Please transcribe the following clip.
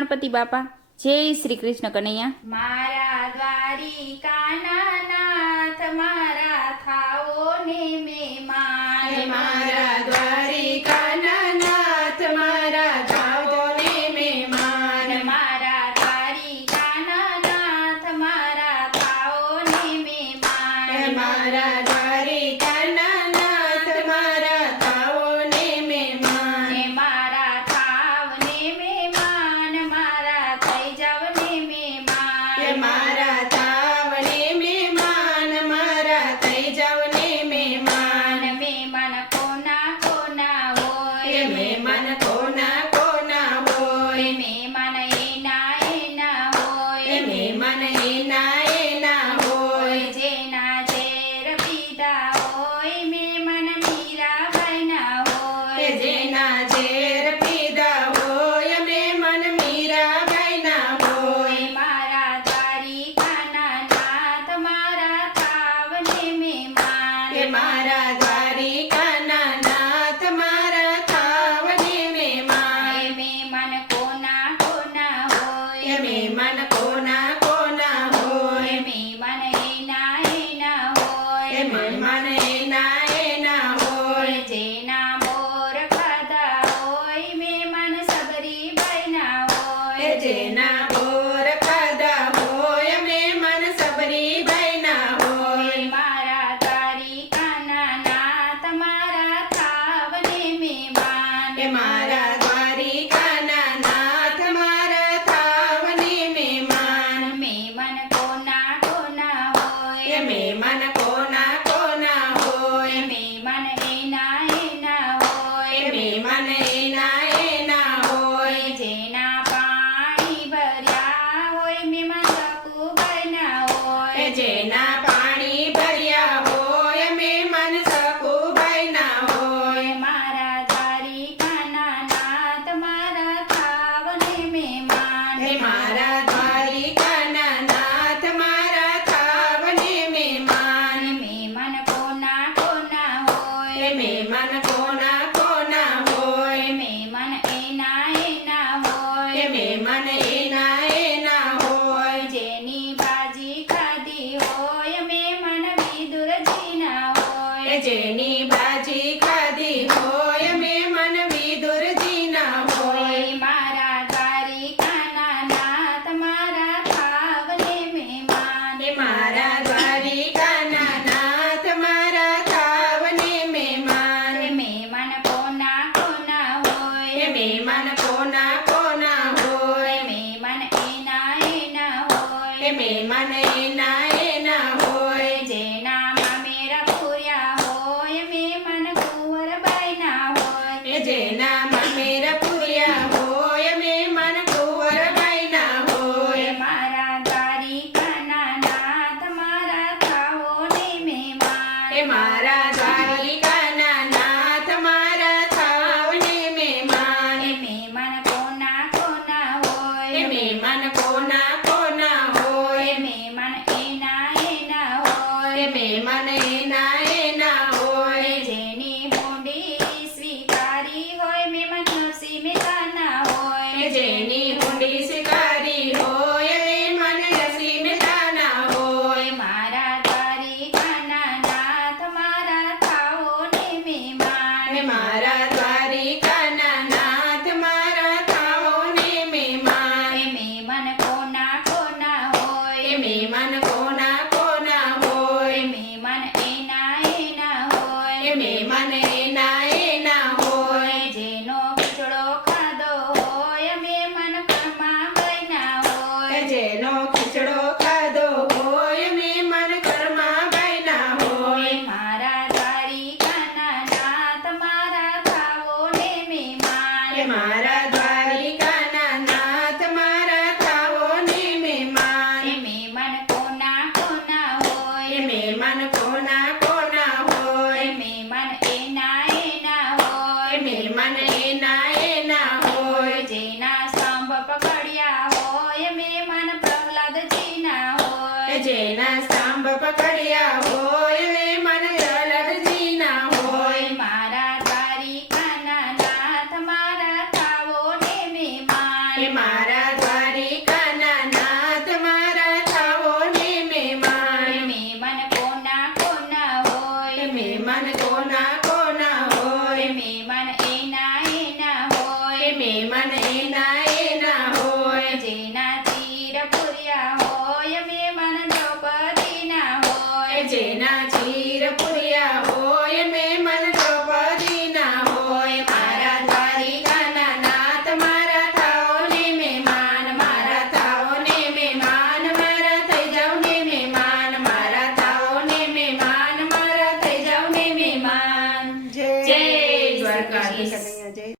ગણપતિ બાપા. જય શ્રી કૃષ્ણ કનૈયા. મારા દ્વારિકાના નાથ મારા થાવો ને મહેમાન. મારા દ્વારિકાના નાથ મારા થાવો ને મહેમાન. મારા દ્વારિકાના નાથ મારા થાવો ને મહેમાન. મારા દ્વારિકાના નાથ મારા થાવો ને મહેમાન. મારા થાવ ને મહેમાન મારા થઈ જાવ ને મહેમાન. મારા થાવ ને મહેમાન મારા થઈ જાવ ને મહેમાન. મહેમાન કોના કોના હોય. મહેમાન કોના કોના હોય. મહેમાન એના એના હોય. મહેમાન એના એના હોય. જેના ઝેર પીધા હોય મહેમાન મીરાબાઈના હોય. જેના ઝેર પીધા હોય મહેમાન મીરાબાઈના હોય. મારા દ્વારિકાના નાથ મારા થાવ ને મહેમાન. મારા દ્વારિકાના નાથ મારા થાવ ને મહેમાન. મહેમાન કોના કોના હોય. મહેમાન કોના કોના હોય. મહેમાન એના એના હોય. મહેમાન એના એના હોય. જેના મોર ખાધા હોય મહેમાન સબરીબાઈના હોય. જેના બોર ખાધા હોય મહેમાન સબરીબાઈના હોય. મારા દ્વારિકાના નાથ મારા થાવ ને મહેમાન. મારા દ્વારિકાના નાથ મારા થાવ ને મહેમાન. મહેમાન કોના કોના હોય. મહેમાન કોના કોના હોય. મહેમાન એના એના હોય. મહેમાન એના એના હોય. જેના પાણી ભર્યા હોય મહેમાન સકુબાઈના હોય. જેના પાણી ભર્યા હોય મહેમાન સકુબાઈના હોય. મારા દ્વારિકાના નાથ મારા થાવ ને મહેમાન. મારા દ્વારિકાના નાથ મારા થાવ ને મહેમાન. મહેમાન કોના કોના હોય. મહેમાન કોના કોના હોય. મહેમાન એના એના હોય. મહેમાન એના એના હોય. જેની ભાજી ખાધી હોય મહેમાન વિદુરજીના હોય. જેની બાજી ખાધી હોય મહેમાન વિદુરજીના હોય. મારા દ્વારિકાના નાથ મારા થાવ ને મહેમાન. મારા દ્વારિકાના નાથ મારા થાવ ને મહેમાન. મહેમાન કોના કોના હોય. મહેમાન કોના કોના હોય. મહેમાન એના એના હોય. મહેમાન એના એના હોય. જેના મામેરા પૂર્યા હોય મહેમાન કુંવરબાઈના હોય. જેના મામેરા પૂર્યા હોય મહેમાન કુંવરબાઈના હોય. મારા દ્વારિકાના નાથ મારા થાવો ને મહેમાન. મારા દ્વારિકાના નાથ મારા થાવ ને મહેમાન. મહેમાન કોના કોના હોય. મહેમાન કોના કોના હોય. મહેમાન એના એના હોય. મહેમાન એના એના હોય. જેની મોડી સ્વીકારી હોય મહેમાન નરસિંહ મહેતાના હોય. જેની હુંડી સ્વીકારી હોય મહેમાન નરસિંહ મહેતાના હોય. મારા દ્વારિકાના નાથ મારા થાવો ને મહેમાન. મારા